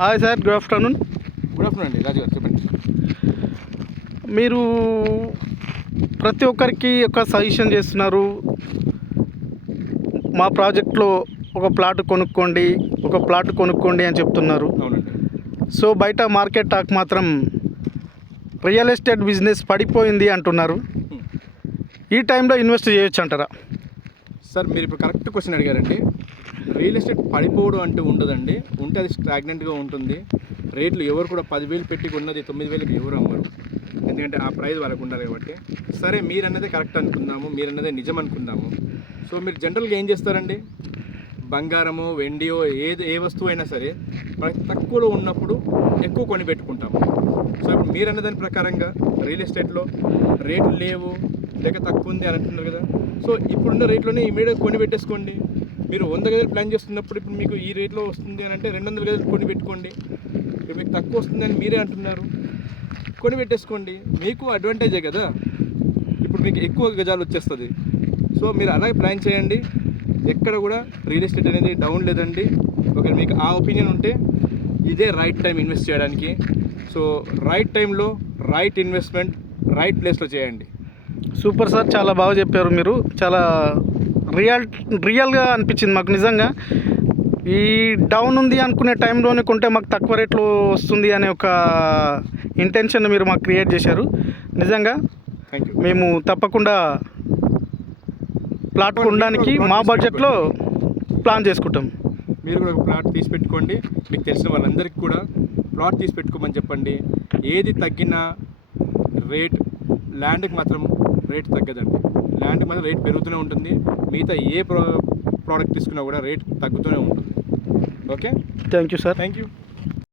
Hi sir, good afternoon. Good afternoon అండి. రాజు గారు చెప్పండి. మీరు ప్రతి ఒక్కరికి ఒక సజెషన్ చేస్తున్నారు, మా ప్రాజెక్ట్లో ఒక ప్లాట్ కొనుక్కోండి అని చెప్తున్నారు. అవునండి. సో బయట మార్కెట్ టాక్ మాత్రం రియల్ ఎస్టేట్ బిజినెస్ పడిపోయింది అంటున్నారు. ఈ టైంలో ఇన్వెస్ట్ చేయొచ్చు అంటారా? సార్, మీరు ఇప్పుడు కరెక్ట్ క్వశ్చన్ అడిగారండి. రియల్ ఎస్టేట్ పడిపోవడం అంటే ఉండదండి. ఉంటే అది స్టాగ్నెంట్గా ఉంటుంది. రేట్లు ఎవరు కూడా 10,000 పెట్టి ఉన్నది 9,000కి ఎవరు అమ్మరు. ఎందుకంటే ఆ ప్రైస్ వాళ్ళకు ఉండాలి కాబట్టి. సరే, మీరు అన్నదే కరెక్ట్ అనుకుందాము, మీరు అన్నదే నిజం అనుకుందాము. సో మీరు జనరల్గా ఏం చేస్తారండి? బంగారము, వెండియో, ఏ వస్తువు అయినా సరే మనకి తక్కువలో ఉన్నప్పుడు ఎక్కువ కొని పెట్టుకుంటాము. సో ఇప్పుడు మీరు అన్నదాని ప్రకారంగా రియల్ ఎస్టేట్లో రేట్లు లేవు, లేక తక్కువ ఉంది అని అంటున్నారు కదా. సో ఇప్పుడున్న రేట్లోనే ఇమీడియట్గా కొని పెట్టేసుకోండి. మీరు 100 గదులు ప్లాన్ చేస్తున్నప్పుడు ఇప్పుడు మీకు ఈ రేట్లో వస్తుంది అని అంటే 200 గదులు కొని పెట్టుకోండి. ఇప్పుడు మీకు తక్కువ వస్తుంది అని మీరే అంటున్నారు, కొని పెట్టేసుకోండి. మీకు అడ్వాంటేజే కదా, ఇప్పుడు మీకు ఎక్కువ గజాలు వచ్చేస్తుంది. సో మీరు అలాగే ప్లాన్ చేయండి. ఎక్కడ కూడా రియల్ ఎస్టేట్ అనేది డౌన్ లేదండి. ఒకవేళ మీకు ఆ ఒపీనియన్ ఉంటే ఇదే రైట్ టైం ఇన్వెస్ట్ చేయడానికి. సో రైట్ టైంలో రైట్ ఇన్వెస్ట్మెంట్ రైట్ ప్లేస్లో చేయండి. సూపర్ సార్, చాలా బాగా చెప్పారు. మీరు చాలా రియల్గా అనిపించింది మాకు. నిజంగా ఈ డౌన్ ఉంది అనుకునే టైంలోనే కొంటే మాకు తక్కువ రేట్లో వస్తుంది అనే ఒక ఇంటెన్షన్ మీరు మాకు క్రియేట్ చేశారు. నిజంగా థ్యాంక్ యూ. మేము తప్పకుండా ప్లాట్ కొనడానికి మా బడ్జెట్లో ప్లాన్ చేసుకుంటాం. మీరు కూడా ఒక ప్లాట్ తీసి పెట్టుకోండి. మీకు తెలిసిన వాళ్ళందరికీ కూడా ప్లాట్ తీసి పెట్టుకోమని చెప్పండి. ఏది తగ్గినా రేట్, ల్యాండ్కి మాత్రం రేట్ తగ్గదండి. ల్యాండ్కి మాత్రం రేట్ పెరుగుతూనే ఉంటుంది. మిగతా ఏ ప్రోడక్ట్ తీసుకున్నా కూడా రేట్ తగ్గుతూనే ఉంటుంది. Okay, thank you sir. Thank you.